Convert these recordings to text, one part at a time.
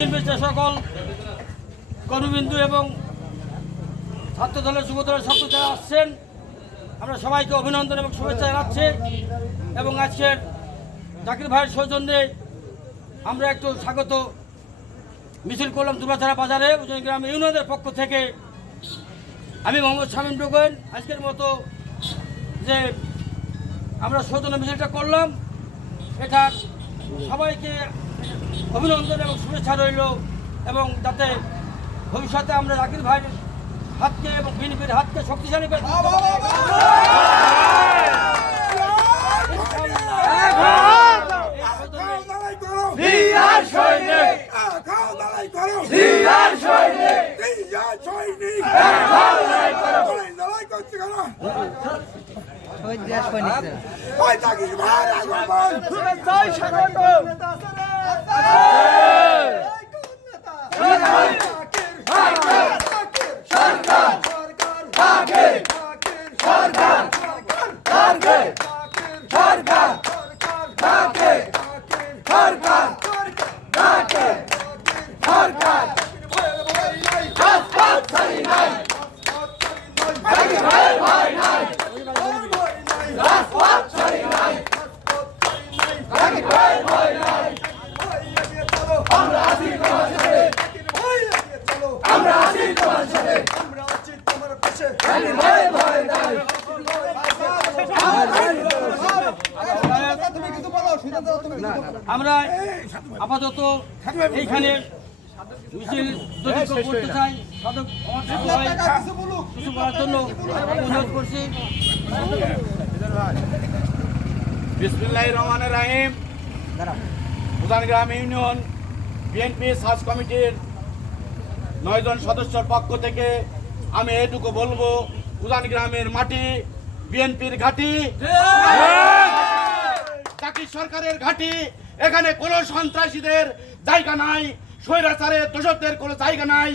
সকল কর্মবিন্দু এবং ছাত্র দলের যুব দলের ছাত্র যারা আসছেন, আমরা সবাইকে অভিনন্দন এবং শুভেচ্ছা জানাচ্ছি। এবং আজকের জাকির ভাইয়ের সৌজন্যে আমরা একটু স্বাগত মিছিল করলাম দুর্গাছড়া বাজারে গ্রাম ইউনিয়নের পক্ষ থেকে। আমি মোহাম্মদ শামীম ডোগন। আজকের মতো যে আমরা সৌজন্য মিছিলটা করলাম, এটা সবাইকে অভিনন্দন এবং শুভেচ্ছা রইল, এবং যাতে ভবিষ্যতে আমরা জাকির ভাইয়ের হাতকে এবং বিএনপির হাতকে শক্তিশালী করে আমরা আপাতত এইখানে মিছিল করতে চাই। কিছু বলার জন্য অনুরোধ করছি। বিসমিল্লাহির রহমানির রহিম। উজানগ্রাম ইউনিয়ন বিএনপি সার্চ কমিটির 9 জন সদস্যর পক্ষ থেকে আমি এটুকু বলবো, উজানগ্রামের মাটি বিএনপির ঘাঁটি, জাকির সরকারের ঘাঁটি। এখানে কোন সন্ত্রাসীদের জায়গা নাই, স্বৈরাচারের দোষকদের কোনো জায়গা নাই।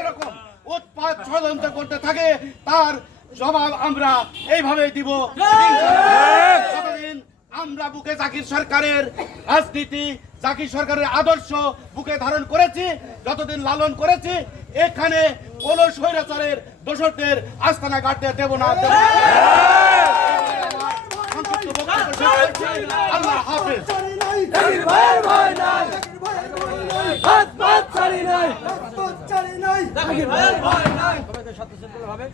এরকম উৎপাত ষড়যন্ত্র করতে থাকে, তার জবাব আমরা এইভাবে দিব। যতদিন আমরা বুকে জাকির সরকারের রাজনীতি, জাকির সরকারের আদর্শ বুকে ধারণ করেছি, যতদিন লালন করেছি, এখানে কোন স্বৈরাচারের দোষকদের আস্তানা কাটতে দেব না। আল্লাহ হাফেজ। সবাইকে স্বার্থ ভাবে